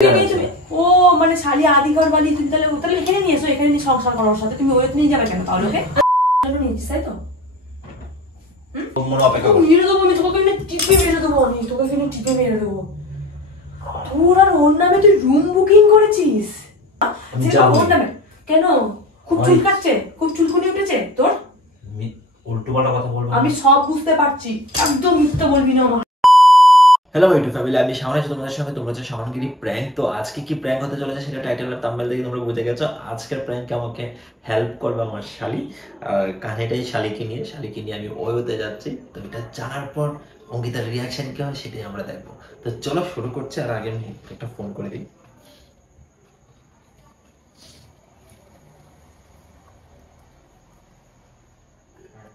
ও মানে শালি আদি ঘর বালি তুমি তাহলে এখানে নিয়ে এসো, এখানে নিয়ে সংসার করার সাথে তুমি ওয়েট নিয়ে যাবে কেন তাহলে? ওকে নিয়েছিস তাই তো? মেরে দেবো আমি তোকে, টিপে মেরে দেবো, আমি তোকে টিপে মেরে দেবো। তোর আর ওর নামে তুই রুম বুকিং করেছিস? ওর নামে কেন? খুব চুল কাটছে, খুব চুলকুনি উঠেছে তোর? উল্টো পাল্টা কথা বলবো আমি সব বুঝতে পারছি, একদম মিথ্যা বলবি না আমার। হ্যালো ইউটিউব ফ্যামিলি, আমি শাওন আছি তোমাদের সঙ্গে। তোমরা হচ্ছে শাওনগিরি প্র্যাঙ্ক। তো আজকে কি প্র্যাঙ্ক হতে চলেছে সেটা টাইটেল আর থাম্বনেল দেখে তোমরা বুঝে গেছো। আজকের প্র্যাঙ্কে আমাকে হেল্প করবে আমার শালি, আর কাহিনীটাই শালিকে নিয়ে আমি ওয়েতে যাচ্ছি। তো এটা জানার পর অঙ্কিতার রিয়াকশন কি হয় সেটাই আমরা দেখবো। তো চলো শুরু করছি। আর আগে আমি একটা ফোন করে দিই।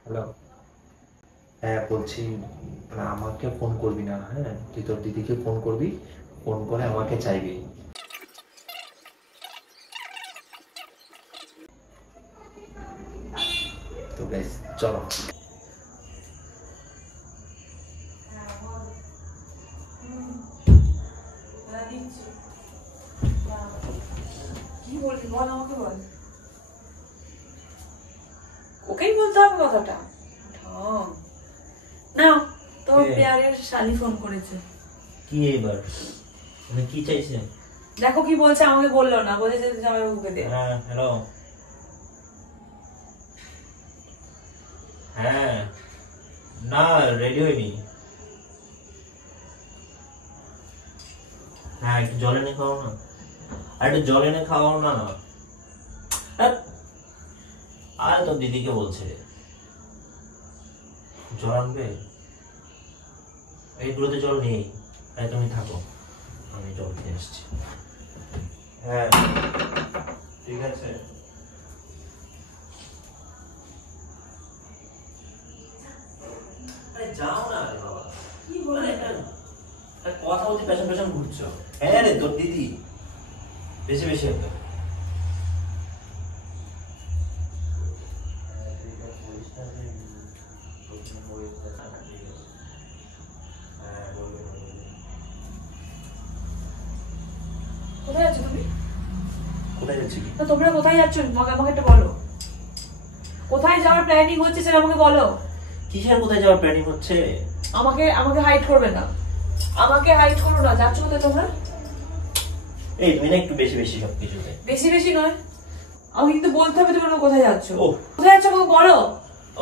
হ্যালো, হ্যাঁ বলছি, আমাকে ফোন করবি না, হ্যাঁ তুই তোর দিদিকে ফোন করবি, ফোন করে আমাকে চাইবি। তো গাইস চলো। কি বলবি বল, আমাকে বল। ওকেই বলতে হবে কথাটা। না তোর প্যারের শালি ফোন করেছে। কি এবার মানে কি চাইছে? দেখো কি বলছে, আমাকে বললো না, বলেছে জামাইবাবুকে দে। হ্যাঁ হ্যালো, হ্যাঁ না রেডি হয়নি। হ্যাঁ একটু জল এনে খাও না, আর একটু জল এনে খাওয়াও না। আর তো দিদিকে বলছে জল আনবে, এইগুলোতে জল নেই। তুমি থাকো, আমি জল খেয়ে আসছি। হ্যাঁ ঠিক আছে। যাও না রে বাবা, কি বলে কথা বলতে পেছন পেছন ঘুরছো। হ্যাঁ রে তোর দিদি বেশি বেশি হবে। কোথায় যাচ্ছ তুমি? কোথায় যাচ্ছি? তোমরা কোথায় যাচ্ছ আমাকে একটা বলো। কোথায় যাওয়ার প্ল্যানিং হচ্ছে সেটা আমাকে বলো। কিসের কোথায় যাওয়ার প্ল্যানিং হচ্ছে? আমাকে হাইড করবে না, আমাকে হাইড করো না। যাচ্ছ কোথায় তোমরা? এই তুমি না একটু বেশি বেশি সবকিছুতে। বেশি বেশি নয়, আমাকে কিন্তু বলতে হবে তোমরা কোথায় যাচ্ছ। কোথায় যাচ্ছ আমাকে বলো।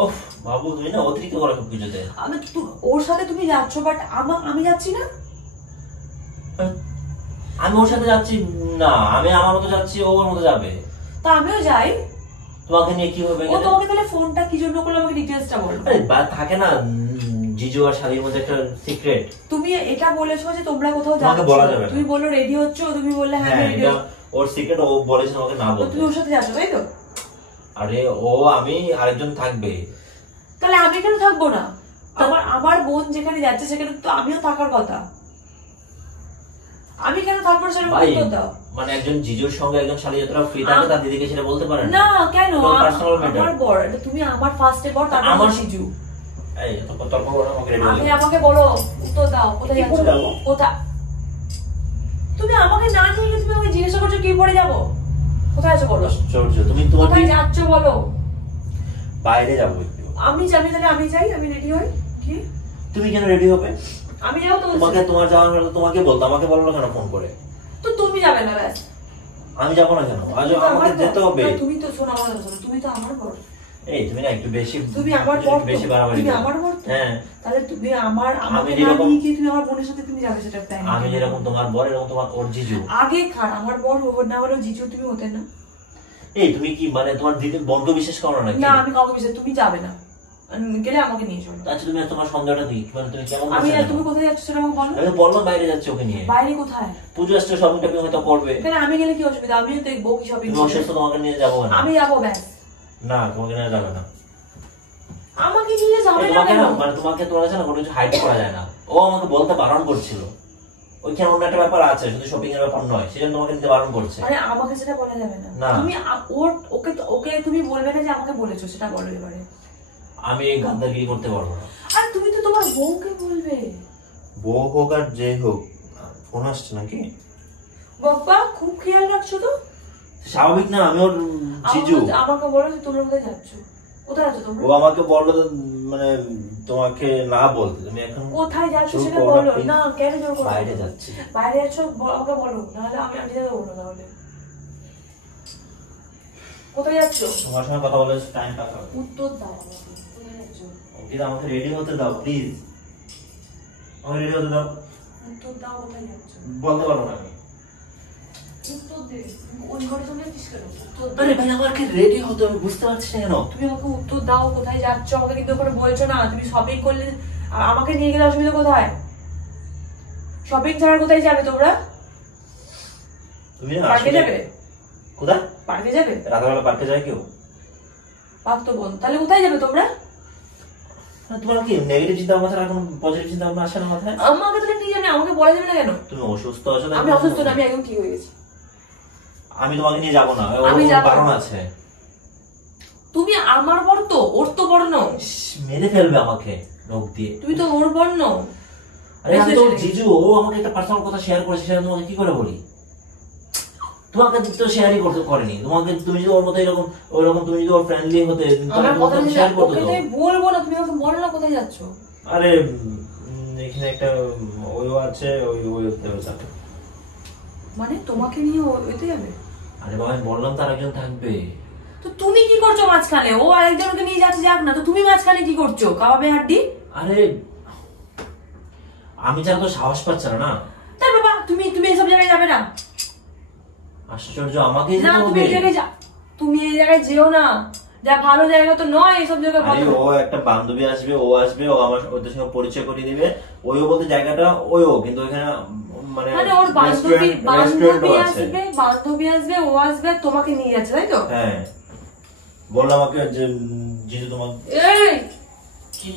ওহ বাবু তুমি না অতিরিক্ত করো সবকিছুতে। আমি ওর সাথে তুমি যাচ্ছ, বাট আমি যাচ্ছি না। আমি ওর সাথে যাচ্ছি না, আমি আমার মতো যাচ্ছি, ও ওর মতো যাবে। তা আমিও যাই। তোমাকে নিয়ে কি হবে? ও তোমাকে তাহলে ফোনটা কি জন্য করলো আমাকে ডিটেইলসটা বলো। আরে থাকে না জিজু আর শালির মধ্যে একটা সিক্রেট। তুমি এটা বলেছো যে তোমরা কোথাও যাচ্ছ, তোমাকে বলা যাবে না। তুমি বললো রেডি হচ্ছো, তুমি বললে হ্যাঁ আমি রেডি। ওর সিক্রেট, ও বলেছে আমাকে না বলতে। তুমি ওর সাথে যাচ্ছ তাই তো? আরে ও আমি আরেকজন থাকবে। তাহলে আমি কেন থাকবো না? আমার বোন যেখানে যাচ্ছে সেখানে তো আমিও থাকার কথা। আমি কেন থাকবো সেটা বলতে দাও। মানে একজন জিজুর সঙ্গে একজন শালি যতটা ফ্রি থাকে তার দিদিকে সেটা বলতে পারে না কেন? আমার বর, তুমি আমার ফার্স্টে বর, তারপর আমার জিজু। এই তো তর্ক করো না, আমাকে রেডি আগে আমাকে বলো, উত্তর দাও। কোথায় যাচ্ছ? কোথায়? তুমি আমাকে না নিয়ে গিয়ে তুমি আমাকে জিজ্ঞাসা করছো কি পরে যাবো? কোথায় আছো বলো। আশ্চর্য, তুমি তোমার কোথায় যাচ্ছ বলো। বাইরে যাবো একটু। আমি যাবি তাহলে আমি যাই, আমি রেডি হই। কি তুমি কেন রেডি হবে? আমি যাবো তো। তোমার যাওয়ার হলে তোমাকে বলতো, আমাকে বললো কেন ফোন করে? তো তুমি যাবে না ব্যাস। আমি যাবো না কেন? আজ আমাকে যেতে হবে। তুমি তো শোনো আমার কথা, তুমি তো আমার বর। এই তুমি না একটু বেশি, তুমি আমার বর, বেশি বাড়াবাড়ি। তুমি আমার বর। হ্যাঁ তাহলে তুমি আমাকে না নিয়ে কি তুমি আমার বোনের সাথে তুমি যাবে সেটা প্ল্যান। আমি যেরকম তোমার বর এরকম তোমার ওর জিজু। আগে আমার বর ওর না হলো জিজু, তুমি হতে না। এই তুমি কি মানে তোমার দিদির বোনকে বিশ্বাস করো না নাকি? না আমি কাউকে বিশ্বাস, তুমি যাবে না, গেলে আমাকে নিয়ে চলো। আচ্ছা তুমি তোমার সন্দেহটা কি? মানে তুমি কেমন? তুমি কোথায় যাচ্ছ সেটা আমাকে বলো। আমি বললাম বাইরে যাচ্ছি ওকে নিয়ে। বাইরে কোথায়? পুজো আসছে, শপিং টপিং হয়তো করবে। তাহলে আমি গেলে কি অসুবিধা? আমিও দেখবো কি শপিং। তুমি অসুস্থ, তোমাকে নিয়ে যাবো না। আমি যাবো ব্যাস। না তোমাকে নিয়ে যাবে না। আমাকে নিয়ে যাবে না কেন? মানে তোমাকে তোমার কাছে না কোনো কিছু হাইড করা যায় না। ও আমাকে বলতে বারণ করছিল, ওইখানে অন্য একটা ব্যাপার আছে, শুধু শপিং এর ব্যাপার নয়, সেজন্য তোমাকে নিতে বারণ করছে। আরে আমাকে সেটা বলা যাবে না। তুমি ওকে তুমি বলবে না যে আমাকে বলেছো, সেটা বলো এবারে। আমি এই গাদ্দারগিরি করতে পারবো না। আরে তুমি তো তোমার বউকে বলবে। বউ হোক আর যে হোক, ফোন আসছে নাকি? বাবা খুব খেয়াল রাখছো তো। স্বাভাবিক না, আমি ওর জিজু। আমাকে বলো যে তোমরা কোথায় যাচ্ছ? কোথায় যাচ্ছ তোমরা? ও আমাকে বললো মানে তোমাকে না বলতে, তুমি এখন কোথায় যাচ্ছ সেটা বলো না। কেন জোর করো? বাইরে যাচ্ছি। বাইরে যাচ্ছ আমাকে বলো, নাহলে আমি যাবো না। তাহলে কোথায় যাচ্ছ? তোমার সঙ্গে কথা বলে টাইম পাস হবে। উত্তর দাও আমাকে, কোথায় যাচ্ছ? ওকে আমাকে রেডি হতে দাও প্লিজ, আমাকে রেডি হতে দাও। উত্তর দাও, কোথায় যাচ্ছ? বলতে পারবো না আমি। উত্তর দে। ওই ঘরে চলে যাচ্ছিস কেন? আরে ভাই আমাকে রেডি হতে হবে, বুঝতে পারছিস না কেন? তুমি আমাকে উত্তর দাও, কোথায় যাচ্ছ? আমাকে কিন্তু ওখানে বলছো না। তুমি শপিং করলে আমাকে নিয়ে গেলে অসুবিধা কোথায়? শপিং ছাড়া কোথায় যাবে তোমরা? তুমি না পার্কে যাবে? কোথায় পার্কে যাবে? রাতেরবেলা পার্কে যায় কেউ? পার্ক তো বন্ধ। তাহলে কোথায় যাবে তোমরা? তোমার কি নেগেটিভ চিন্তা ভাবনা ছাড়া কোনো পজিটিভ চিন্তা ভাবনা আসে না মাথায়? আমাকে তো নিয়ে যাবে, আমাকে বলা যাবে না কেন? তুমি অসুস্থ আছো? আমি অসুস্থ না, আমি একদম ঠিক হয়ে গেছি। আমি তোমাকে নিয়ে যাবো না, আমি যাবো। বারণ আছে। তুমি আমার বড় তো, ওর তো বড় নও। মেরে ফেলবে আমাকে নখ দিয়ে। তুমি তো ওর বড় নও। আরে আমি তো জিজু, ও আমাকে একটা পার্সোনাল কথা শেয়ার করেছে, সেটা তোমাকে কি করে বলি? তোমাকে তো শেয়ারই করেনি। তোমাকে, তুমি যদি ওর মতো এরকম ওরকম, তুমি যদি ওর ফ্রেন্ডলি হতে আমার কথা শেয়ার করতে ওকে তো। তুমি বলবো না, তুমি আমাকে বলো না কোথায় যাচ্ছ। আরে এখানে একটা ওইও আছে, ওই যাবে। মানে তোমাকে নিয়ে ওইতে যাবে? আরে বাবা আমি বললাম তার একজন থাকবে। তো তুমি কি করছো মাঝখানে? ও আরেকজনকে নিয়ে যাচ্ছে, যাক না, তো তুমি মাঝখানে কি করছো? কাবাবে হাড্ডি। আরে আমি ছাড়া তো সাহস পাচ্ছে না। তাই বাবা তুমি এসব জায়গায় যাবে না। আশ্চর্য, আমাকে না তুমি এই জায়গায় তুমি এই জায়গায় যেও না। যা ভালো জায়গা তো নয় এসব জায়গায়। আরে ও একটা বান্ধবী আসবে, ও আসবে, ও আমার ওদের সঙ্গে পরিচয় করিয়ে দিবে। ওইও বলতে জায়গাটা ওইও, কিন্তু ওখানে মানে ওর বান্ধবী আসবে, ও আসবে, তোমাকে নিয়ে যাচ্ছে, তাই তো? হ্যাঁ বললাম আমাকে যে জিজু তোমার। এই কি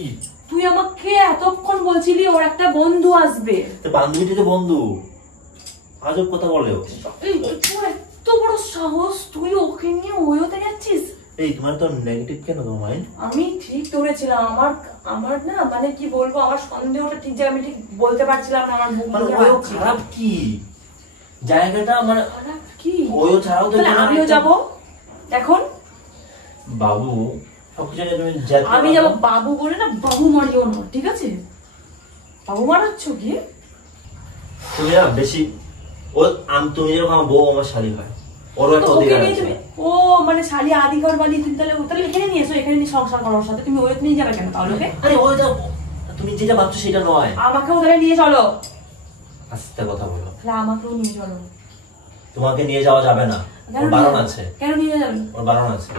তুই আমাকে এতক্ষণ বলছিলি ওর একটা বন্ধু আসবে? বান্ধবীটি তো বন্ধু, আজব কথা বলে। এই তোর এত বড় সাহস, তুই ওকে নিয়ে ওইতে যাচ্ছিস? এই তোমার তো নেগেটিভ কেন তোমার? আমি ঠিক ধরেছিলাম। আমার না মানে কি বলবো, আমার সন্দেহটা ঠিক যে আমি ঠিক বলতে পারছিলাম না। আমার বুক মানে ওই খারাপ কি জায়গাটা, মানে খারাপ কি? ওইও ছাড়াও তো আমিও যাব এখন। বাবু সবকিছু তুমি আমি যাবো বাবু বলে না, বাবু মারিও না, ঠিক আছে? বাবু মারাচ্ছ কি তুমি? না বেশি তুমি যেরকম আমার বউ আমার শালী হয়, ওরও একটা অধিকার আছে। ও মানে শালী আদিঘর বালি, তুমি তাহলে এখানে নিয়ে এসো, এখানে নিয়ে সংসার করো ওর সাথে। তুমি ওই নিয়ে যাবে কেন তাহলে? আরে ওইটা তুমি যেটা ভাবছো সেটা নয়। আমাকেও তাহলে নিয়ে চলো। আস্তে কথা বলো। আমাকেও নিয়ে চলো। তোমাকে নিয়ে যাওয়া যাবে না, ওর বারণ আছে। কেন নিয়ে যাবেন? ওর বারণ আছে।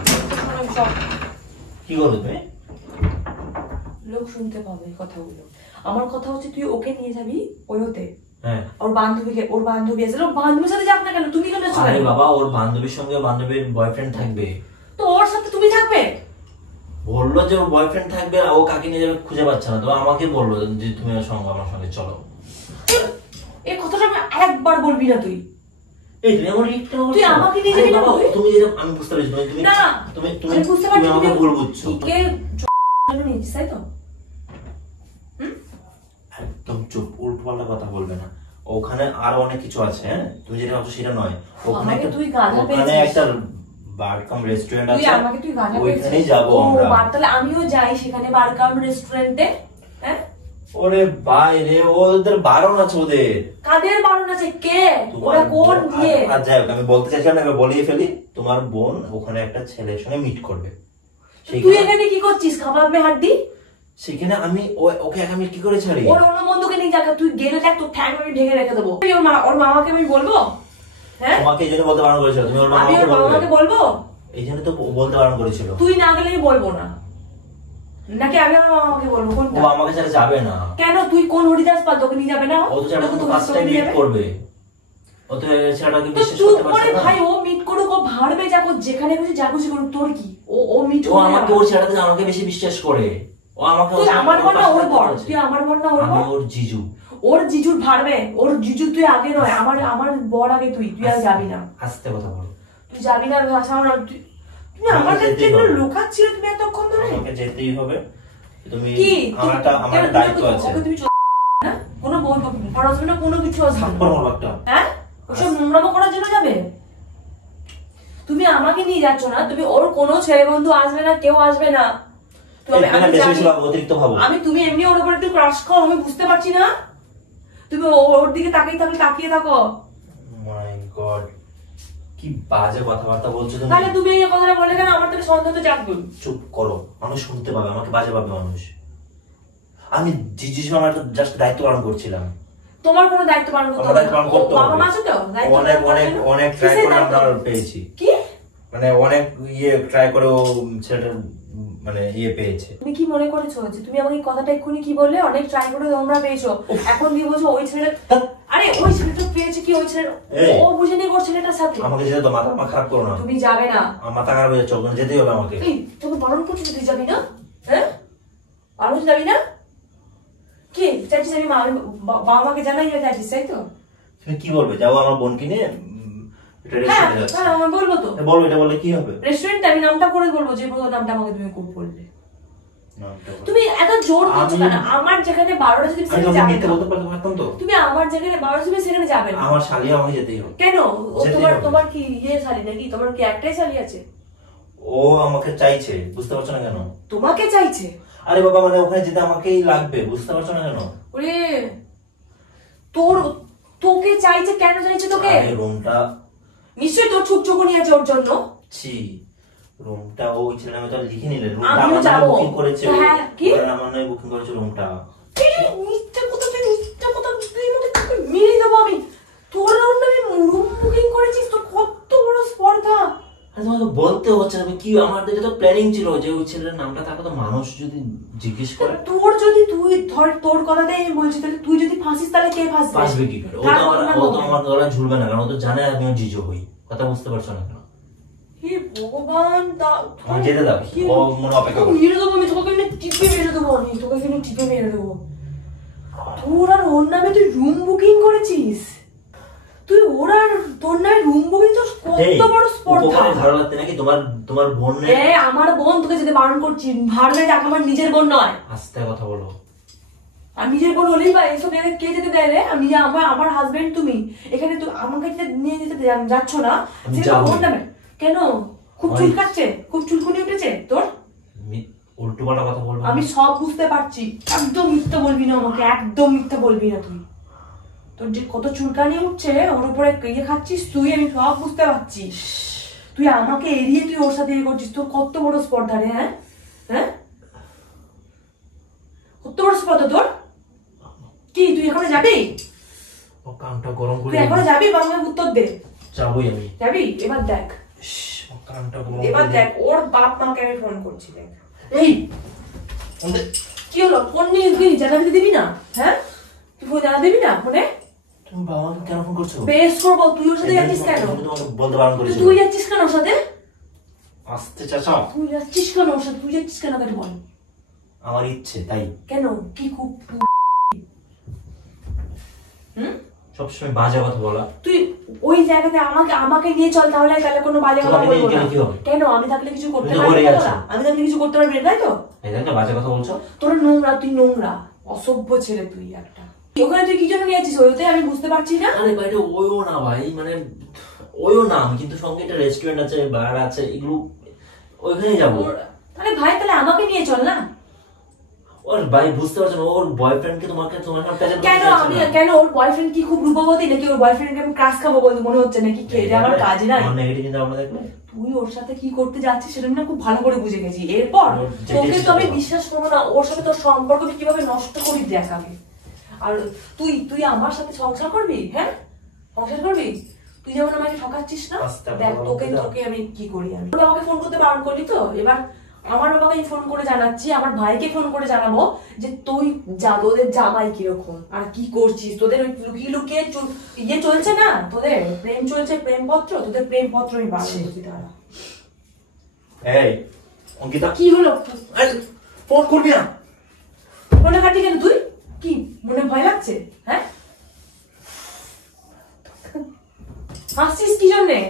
কি করবে তুমি? লোক শুনতে পাবে কথাগুলো। আমার কথা হচ্ছে তুই ওকে নিয়ে যাবি ওইতে। হ্যাঁ ওর বান্ধবী আছে, ওর বান্ধবীর সাথে যাক না কেন? তুমি কেন যাচ্ছ? আরে বাবা ওর বান্ধবীর সঙ্গে বান্ধবীর বয়ফ্রেন্ড থাকবে, তো ওর সাথে তুমি থাকবে? বললো যে ওর বয়ফ্রেন্ড থাকবে, ও কাকে নিয়ে যাবে খুঁজে পাচ্ছে না, তো আমাকে বললো যে তুমি ওর সঙ্গে আমার সঙ্গে চলো। এই কথাটা আমি আরেকবার বলবি না তুই। এই তুমি আমার রিট কেন করছো? তুই আমাকে নিয়ে যাবি না? তুমি যেটা আমি বুঝতে পারছি, তুমি না তুমি বুঝতে পারছি, তুমি আমাকে ভুল বুঝছো। কে নিয়েছিস তাই তো? একদম চুপ, উল্টোপাল্টা কথা বলবে না। ওখানে আরো অনেক কিছু আছে। হ্যাঁ তুমি যেটা ভাবছো সেটা নয়। ওখানে একটা বারকাম রেস্টুরেন্ট আছে, ওইখানেই যাবো আমরা। তাহলে আমিও যাই সেখানে বারকাম রেস্টুরেন্টে। হ্যাঁ ওরে বাইরে, ওদের বারণ আছে। ওদের কাদের বারণ আছে? কে ওরা? কোন দিয়ে? আর যাই হোক, আমি বলতে চাইছিলাম না, এবার বলেই ফেলি। তোমার বোন ওখানে একটা ছেলের সঙ্গে মিট করবে। তুই এখানে কি করছিস? খাবার মে হাড্ডি। সেখানে আমি ওকে একা আমি কি করে ছাড়ি? ওর অন্য বন্ধুকে নিয়ে যাকে তুই গেলে দেখ, তোর ঠ্যাং আমি ঢেকে রেখে দেবো। ওর মামাকে আমি বলবো? হ্যাঁ তোমাকে এই জন্য বলতে বারণ করেছিল, তুমি ওর মামাকে বলবো? এই জন্য তো বলতে বারণ করেছিল। তুই না গেলে আমি বলবো না, নাকি আমি আমার মামাকে বলবো? কোনটা? ও আমাকে ছাড়া যাবে না। কেন? তুই কোন হরিদাস পাল তোকে নিয়ে যাবে না? ও তো ছাড়া তো ফার্স্ট টাইম মিট করবে। ও তো ছেলেটাকে বিশ্বাস করতে পারছে না। ভাই ও মিট করুক, ও ভাড়বে যাক, যেখানে খুশি যা খুশি করুক, তোর কি? ও মিট ও আমাকে, ওর ছেলেটা আমাকে বেশি বিশ্বাস করে। ও আমাকে, তুই আমার বোন না ওর বড়? তুই আমার বোন না ওর বড়? আমি ওর জিজু। ওর জিজুর ভাড়বে, ওর জিজু তুই আগে নয়, আমার বড় আগে। তুই আর যাবি না। আস্তে কথা বল। তুই যাবি না ভাষা না। তুমি আমাদের জন্য লুকাচ্ছিলে তুমি এতক্ষণ ধরে। আমাকে যেতেই হবে। তুমি কি আমার দায়িত্ব আছে। ওকে তুমি না কোনো পড়াশোনা কোনো কিছু আসবে না। থাপ্পড় মারো একটা। হ্যাঁ ওসব নোংরামো করার জন্য যাবে? তুমি আমাকে নিয়ে যাচ্ছ না, তুমি ওর কোনো ছেলে বন্ধু আসবে না, কেউ আসবে না। আমি তুমি এমনি ওর উপর একটু ক্রাশ খাও, আমি বুঝতে পারছি না? তুমি ওর দিকে তাকিয়ে থাকো। মাই গড, কি বাজে কথাবার্তা বলছো তুমি। তাহলে তুমি এই কথাটা বলে কেন? আমার তো সন্দেহ তো জাগবে। চুপ করো, মানুষ শুনতে পাবে, আমাকে বাজে পাবে মানুষ। আমি জিজি আমার তো জাস্ট দায়িত্ব পালন করছিলাম। তোমার কোনো দায়িত্ব পালন করতে হবে না। বাবা মা আছে তো? অনেক ট্রাই করে আমরা পেয়েছি। কি মানে অনেক ট্রাই করে ও ছেলেটা মানে পেয়েছে। তুমি কি মনে করেছো যে তুমি আমাকে কথাটা এক্ষুনি কি বললে? অনেক ট্রাই করে তোমরা পেয়েছো, এখন কি বলছো ওই ছেলেটা? আরে ওই ছেলেটা পেয়েছে কি? ওই ছেলে ও বুঝে নিয়ে ওর ছেলেটার সাথে। আমাকে যেতে তো, মাথা খারাপ করো না। তুমি যাবে না। আমার মাথা খারাপ হয়ে যাচ্ছে, ওখানে যেতেই হবে আমাকে। তোকে বারণ করছি, তুই যাবি না? হ্যাঁ, বারণ যাবি না? কি চাইছিস? আমি বাবা মাকে জানাই চাইছিস, তাই তো? তুমি কি বলবে? যাও আমার বোনকে নিয়ে বলবো তো। বলবো, এটা বললে কি হবে? রেস্টুরেন্ট আমি নামটা করে বলবো, যে নামটা আমাকে তুমি কোড বললে। তুমি এত জোর করছো কেন? আমার যেখানে 12টা যদি সেখানে যাবে না। তুমি আমার যেখানে 12টা যদি সেখানে যাবে না। আমার শালি আমাকে যেতেই হবে। কেন? তোমার কি শালি নাকি? তোমার কি একটাই শালি আছে? ও আমাকে চাইছে, বুঝতে পারছো না কেন? তোমাকে চাইছে? আরে বাবা, মানে ওখানে যেতে আমাকেই লাগবে, বুঝতে পারছো না কেন? ওরে তোকে চাইছে কেন? চাইছে তোকে? রুমটা নিশ্চয়ই তোর ছুকছুকো নিয়েছে ওর জন্য। রুমটা ওই ছেলে আমি তো লিখে নিলে, রুমটা আমার নামে বুকিং করেছে। হ্যাঁ, কি আমার নামে বুকিং করেছে রুমটা। মিথ্যা কথা, তুই আমাকে মেরে দেবো আমি। তোর নামে রুম বুকিং করেছিস? তোর কত বড় স্পর্ধা! তোমাকে বলতে হচ্ছে না কি? আমাদের তো প্ল্যানিং ছিল যে ওই ছেলের নামটা, তারপর তো মানুষ যদি জিজ্ঞেস করে। তোর যদি তুই ধর, তোর কথাটাই আমি বলছি, তাহলে তুই যদি ফাঁসিস তাহলে কে ফাঁসবে কি করে? ও তো আমার গলায় ঝুলবে না, কারণ ও তো জানে আমি ওর জিজো হই। কথা বুঝতে পারছো না কেন? হে ভগবান, যেতে দাও, ও মনে অপেক্ষা করে। মেরে দেবো আমি তোকে, টিপে মেরে দেবো আমি তোকে, টিপে মেরে দেবো। তোর আর ওর নামে তুই রুম বুকিং করেছিস? তুই ওর আর তোর নামে রুম বুকিং? তো কত বড় স্পর্ধা! ভালো লাগতে নাকি তোমার বোন? আমার বোন, তোকে যেতে বারণ করছি। ভাড়া দেখ, আমার নিজের বোন নয়। আস্তে কথা বলো। আর নিজের বোন হলেই বা এসব কে যেতে দেয় রে? আমি আমার হাজবেন্ড তুমি, এখানে তো আমাকে নিয়ে যেতে যাচ্ছ না? ওর নামে কেন? খুব চুলকাচ্ছে, খুব চুলকুনি উঠেছে তোর? উল্টো পাল্টা কথা বলবো? আমি সব বুঝতে পারছি, একদম মিথ্যা বলবি না আমাকে, একদম মিথ্যা বলবি না তুই। তোর যে কত চুলকানি উঠছে, ওর উপরে খাচ্ছিস তুই, আমি সব বুঝতে পারছি। তুই আমাকে এড়িয়ে তুই ওর সাথে করছিস, তোর কত বড় স্পর্ধা রে! হ্যাঁ হ্যাঁ, কত বড় স্পর্ধা তোর! কি তুই এখনো যাবি? ও কানটা গরম করে। তুই এখনো যাবি? বাংলা উত্তর দে। যাবই আমি। যাবি? এবার দেখ, এবার দেখ ওর বাপ মাকে আমি ফোন করছি। দেখ এই কি হলো? ফোন নিয়ে জানাতে দিবি না? হ্যাঁ, তুই ফোন জানা দিবি না ফোনে? তুমি বাবাকে কেন ফোন করছো? বেশ করবো। তুই ওর সাথে যাচ্ছিস কেন? বলতে বারণ করেছি। তুই যাচ্ছিস কেন ওর সাথে? আস্তে চাচা। তুই যাচ্ছিস কেন ওর সাথে? তুই যাচ্ছিস কেন তাকে বল। আমার ইচ্ছে তাই। কেন? কি খুব সবসময় বাজে কথা বলা। তুই ওই জায়গাতে আমাকে নিয়ে চল, তাহলে কোনো বাজে কথা বলবো না। কেন? আমি থাকলে কিছু করতে পারবি না? আমি থাকলে কিছু করতে পারবি না, তাই তো? এই দেখো বাজে কথা বলছো। তোর নোংরা, তুই নোংরা অসভ্য ছেলে তুই একটা। ওখানে তুই কি জন্য নিয়ে আছিস? ওইতে আমি বুঝতে পারছি না। আরে ভাই, এটা ওইও না ভাই, মানে ওইও নাম, কিন্তু সঙ্গে একটা রেস্টুরেন্ট আছে, বার আছে, এগুলো ওইখানেই যাবো। তাহলে ভাই, তাহলে আমাকে নিয়ে চল না। ওর ভাই বুঝতে পারছো না, ওর বয়ফ্রেন্ডকে তোমার সাথে কেন ওর বয়ফ্রেন্ড কি খুব রূপবতী নাকি? ওর বয়ফ্রেন্ডকে আমি ক্রাশ খাবো বলতে মনে হচ্ছে নাকি? কে আমার কাজ নাই। তুই ওর সাথে কি করতে যাচ্ছিস সেটা না খুব ভালো করে বুঝে গেছি। এরপর তোকে তো আমি বিশ্বাস করবো না। ওর সাথে তোর সম্পর্ক তুই কিভাবে নষ্ট করি দেখ আগে। আর তুই আমার সাথে সংসার করবি? হ্যাঁ, সংসার করবি? তুই যেমন আমাকে ঠকাচ্ছিস না, দেখ তোকে আমি কি করি। আমি আমাকে ফোন করতে বারণ করলি তো, এবার আমার বাবাকে ফোন করে জানাচ্ছি, আমার ভাইকে ফোন করে জানাবো যে তুই তোদের জামাই কিরকম আর কি করছিস। তোদের ওই লুকিয়ে লুকিয়ে ইয়ে চলছে না, তোদের প্রেম চলছে, প্রেমপত্র, তোদের প্রেমপত্র আমি বার করছি। তারা এই অঙ্কিতা কি হলো? ফোন করবি না? ফোনে কাটি কেন? তুই কি মনে ভয় লাগছে? হ্যাঁ, হাসছিস কি জন্যে?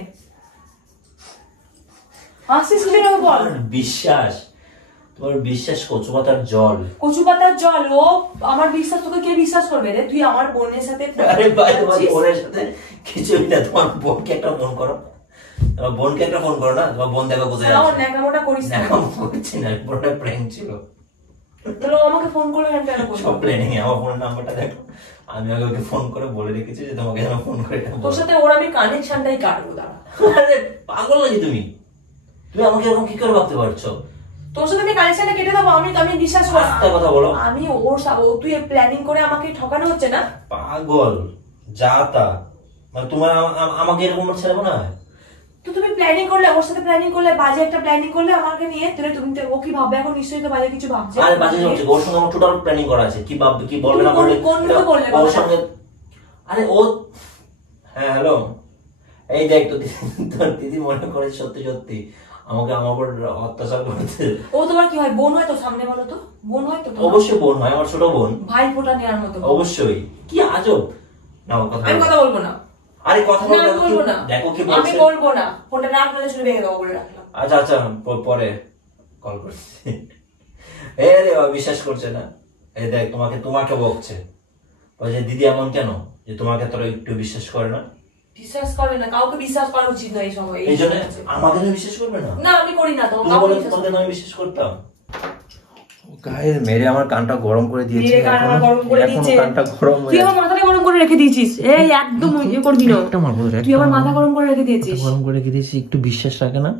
হাসছিস কি জন্য বল। বিশ্বাস তোমার বিশ্বাস কচুপাতার জল। কচুপাতার জল? ও আমার বিশ্বাস, তোকে কে বিশ্বাস করবে রে? তুই আমার বোনের সাথে। আরে ভাই তোমার বোনের সাথে কিছুই না, তোমার বোনকে একটা ফোন করো, তোমার বোনকে একটা ফোন করো না, তোমার বোন দেখো কোথায় আছে। ন্যাকামোটা করিস না। ন্যাকামো করছি না, পুরোটা প্র্যাঙ্ক ছিল। তাহলে আমাকে ফোন করে কেন বলবো? সব প্ল্যানিং। আমার ফোনের নাম্বারটা দেখো, আমি আগে ওকে ফোন করে বলে রেখেছি যে তোমাকে যেন ফোন করে। তোর সাথে ওর আমি কানেকশনটাই কাটবো। দাঁড়া, আরে পাগল নাকি তুমি? তুমি আমাকে এরকম কি করে ভাবতে পারছো? তোর সাথে আমি কানেকশনটা কেটে দেবো? আমি বিশ্বাস করি না। কথা বলো। আমি ওর তুই প্ল্যানিং করে আমাকে ঠকানো হচ্ছে না? পাগল যা তা, মানে তোমার আমাকে এরকম ছেলে মনে হয়? তো তুমি প্ল্যানিং করলে, ওর সাথে প্ল্যানিং করলে, বাজে একটা প্ল্যানিং করলে আমাকে নিয়ে, তাহলে তুমি ও কি ভাববে এখন? নিশ্চয়ই তো বাজে কিছু ভাবছে। আরে বাজে হচ্ছে, ওর সঙ্গে আমার টোটাল প্ল্যানিং করা আছে। কি ভাববে, কি বলবে না বলবে ওর সঙ্গে। আরে ও, হ্যাঁ হ্যালো, এই দেখ তো তোর দিদি মনে করে সত্যি সত্যি আমাকে আমার উপর অত্যাচার করতে। ও তোমার কি হয়? বোন হয় তো? সামনে বলো তো, বোন হয় তো? অবশ্যই বোন হয়, আমার ছোট বোন। ভাই ফোঁটা নেওয়ার মতো? অবশ্যই। কি আজব না কথা। আমি কথা বলবো না। আরে কথা বলবো না, দেখো কি বলছে। আমি বলবো না। ফোনটা রাখ, নাহলে ছুড়ে ভেঙে দেবো বলে রাখলাম। আচ্ছা আচ্ছা, পরে কল করছি। এ রে বিশ্বাস করছে না। এই দেখ তোমাকে বকছে, বলছে দিদি এমন কেন যে তোমাকে তোরা একটু বিশ্বাস করে না। বিশ্বাস করে না, কাউকে বিশ্বাস করা উচিত নয় এই সময়। এই জন্য আমাকে তুমি বিশ্বাস করবে না? না আমি করি না। তোমাকে আমি বিশ্বাস করতাম। গায়ে মেরে আমার কানটা গরম করে দিয়েছে। এখনো কানটা গরম। তুই আমার মাথাটা গরম করে রেখে দিয়েছিস। এই একদম ইয়ে করবি না। তুই আমার মাথা গরম করে রেখে দিয়েছিস। গরম করে রেখে দিয়েছিস, একটু বিশ্বাস রাখে না।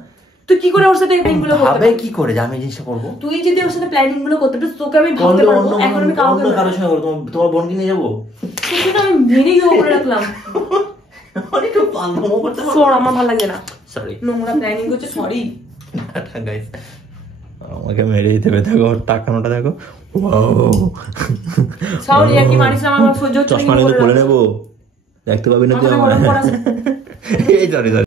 তুই কি করে ওর সাথে প্ল্যানিং গুলো করতে? ভাবে কি করে যে আমি এই জিনিসটা করব? তুই যদি ওর সাথে প্ল্যানিং গুলো করতে, তো তোকে আমি ভাবতে পারবো। এখন আমি কাউকে অন্য কারোর সঙ্গে করব, তোমার বোনকে নিয়ে যাব। তোকে তো আমি ভেঙে দেবো করে রাখলাম। অনেক পাগলামো করতে পারো। সর, আমার ভালো লাগে না। সরি, নোংরা প্ল্যানিং করছে। সরি গাইস, আমাকে মেরে দিতে হবে। দেখো টাকানোটা দেখো। ওয়াও, সরি আর কি মানিস না, আমার সহ্য হচ্ছে না। চশমা নিয়ে তো বলে নেবো, দেখতে পাবি না তুই আমার। এই সরি সরি।